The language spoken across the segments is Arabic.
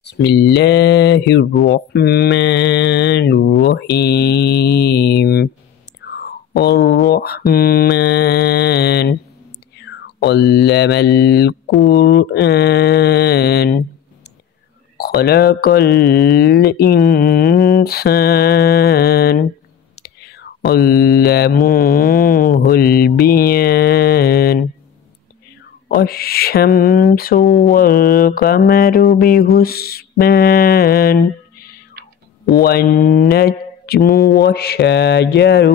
بسم الله الرحمن الرحيم. الرحمن علم القرآن خلق الإنسان علمه البيان. الشمس والقمر بحسبان والنجم والشجر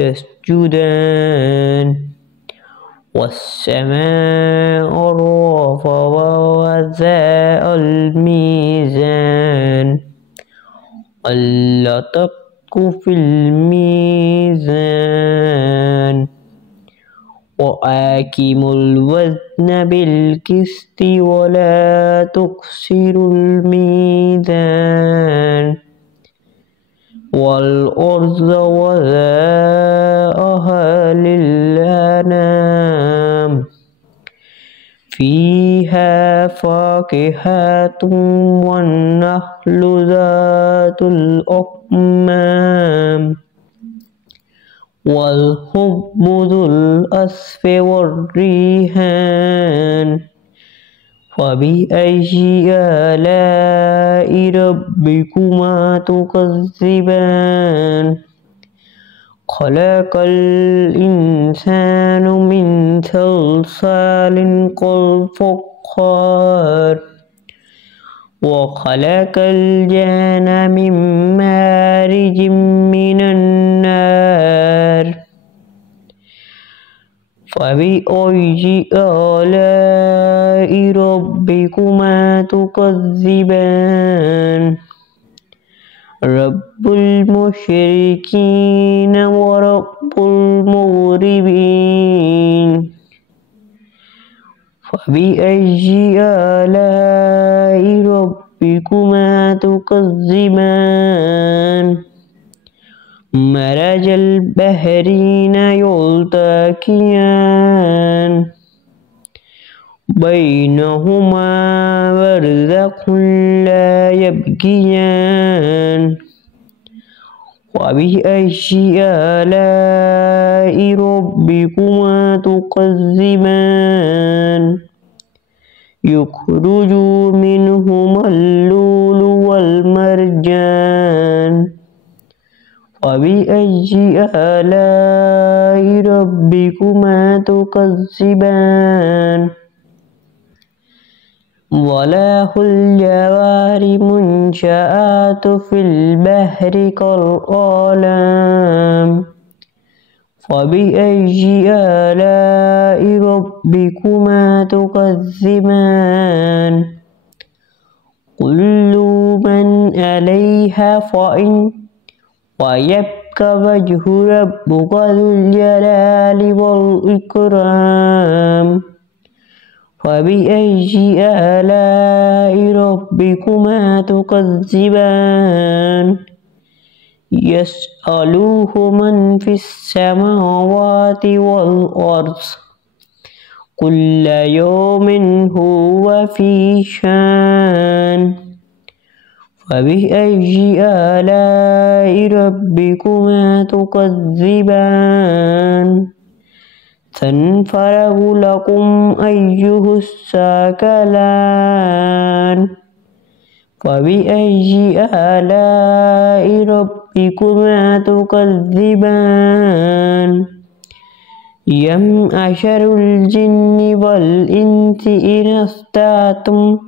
يسجدان والسماء رفعها ووضع الميزان ألا تطغوا في الميزان وأقيموا الوزن بالقسط ولا تخسروا الميزان والأرض وضعها للأنام فيها فاكهة والنخل ذات الأكمام والحب ذو الأصف والريحان. فبأي آلاء ربكما تكذبان؟ خلق الإنسان من صلصال كالفخار وخلق الجان من مارج من النار. فبأي آلاء ربكما تكذبان؟ رب المشركين ورب المغربين. فبأي آلاء ربكما تكذبان؟ مرج البحرين يلتقيان بينهما برزخ لا يبغيان. وبأي آلاء ربكما تكذبان؟ يخرج منهما اللؤلؤ والمرجان. وبأي آلاء ربكما تكذبان؟ وله الجوار منشآت في البحر كالأعلام. فبأي آلاء ربكما تكذبان؟ كل من عليها فان ويبقى وجه ربك ذو الجلال والإكرام. فبأي آلاء ربكما تكذبان؟ يسأله من في السماوات والأرض كل يوم هو في شان. فبأي آلاء ربكما تكذبان؟ سنفرغ لكم أيها الثقلان. فبأي آلاء ربكما تكذبان؟ معشر الجن والإنس إن استطعتم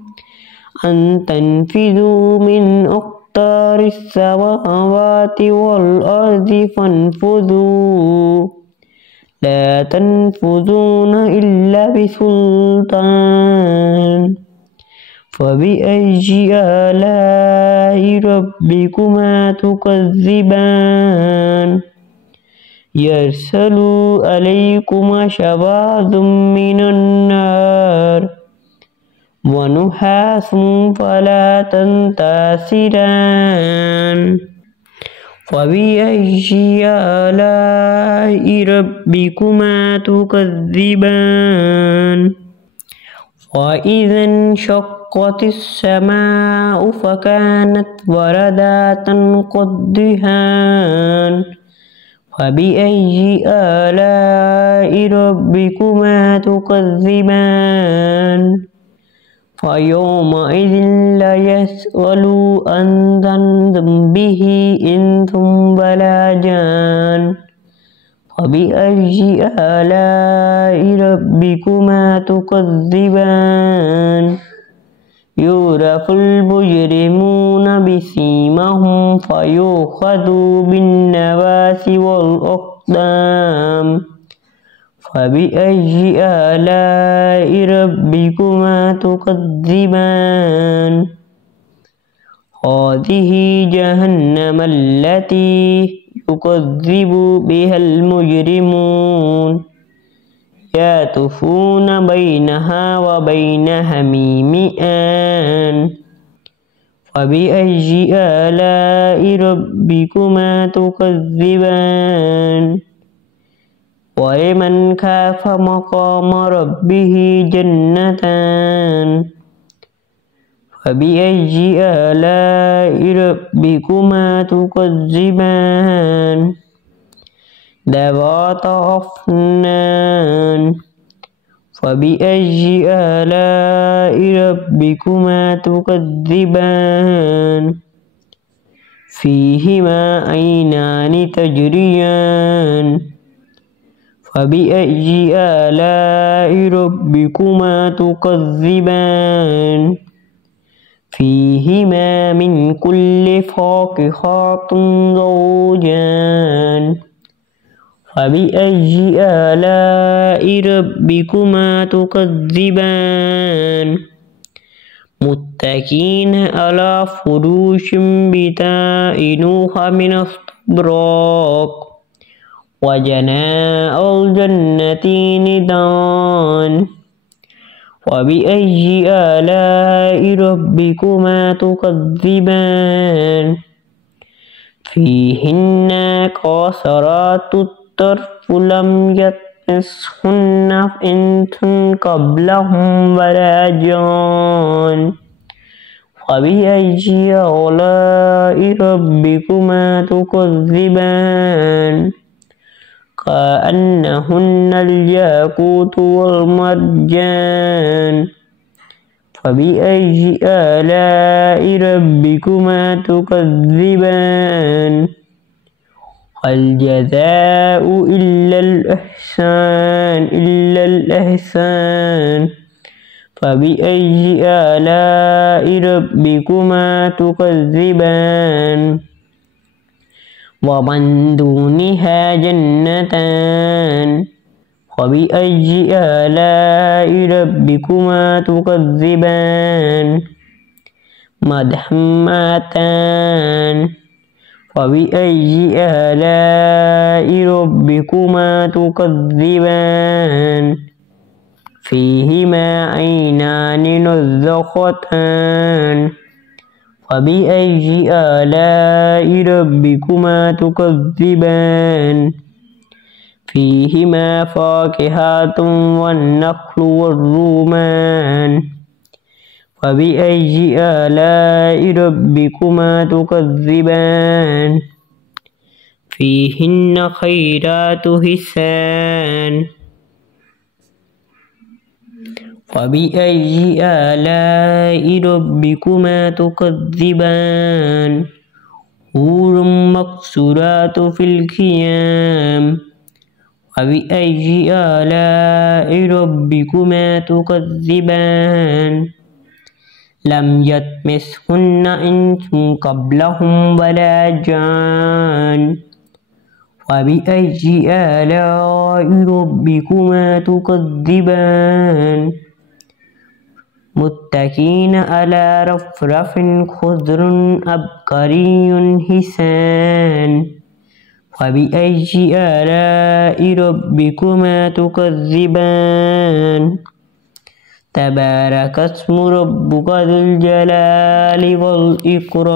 أن تنفذوا من أقطار السماوات والأرض فانفذوا لا تنفذون إلا بسلطان. فبأي آلاء ربكما تكذبان؟ يرسل عليكما شواظ من النار ونحاس فلا تنتصران. فبأي آلاء ربكما تكذبان؟ وإذا انشق وانشقت السماء فكانت وردة كالدهان فبأي آلاء ربكما تكذبان فيومئذ لا يسأل عن ذنبه إنس ولا جان فبأي آلاء ربكما تكذبان يعرف المجرمون بسيماهم فيؤخذ بالنواصي والأقدام فبأي آلاء ربكما تكذبان هذه جهنم التي يكذب بها المجرمون يطوفون بينها وبين حميم آن فبأي آلاء ربكما تكذبان ولمن خاف مقام ربه جنتان فبأي آلاء ربكما تكذبان ذواتا أفنان فبأي آلاء ربكما تكذبان فيهما عينان تجريان فبأي آلاء ربكما تكذبان فيهما من كل فاكهة زوجان فبأي آلاء ربكما تكذبان متكئين على فروش بطائنها من استبرق وجناء الجنتين دان وبأي آلاء ربكما تكذبان فيهن قاصرات الطرف لم يطمثهن إنس قبلهم ولا جان فبأي آلاء ربكما تكذبان كأنهن الياقوت والمرجان فبأي آلاء ربكما تكذبان هل جزاء إلا الإحسان فبأي آلاء ربكما تكذبان ومن دونها جنتان فبأي آلاء ربكما تكذبان مدحمتان فبأي آلاء ربكما تكذبان فيهما عينان نضختان فبأي آلاء ربكما تكذبان فيهما فاكهة والنخل والرمان فبأي آلاء ربكما تكذبان فيهن خيرات حسان فبأي آلاء ربكما تكذبان حور مقصورات في الخيام فبأي آلاء ربكما تكذبان لم يطمثهن إنس قبلهم ولا جان فبأي آلاء ربكما تكذبان متكئين على رفرف خضر عبقري حسان فبأي آلاء ربكما تكذبان تبارك اسم ربك ذو الجلال والإكرام.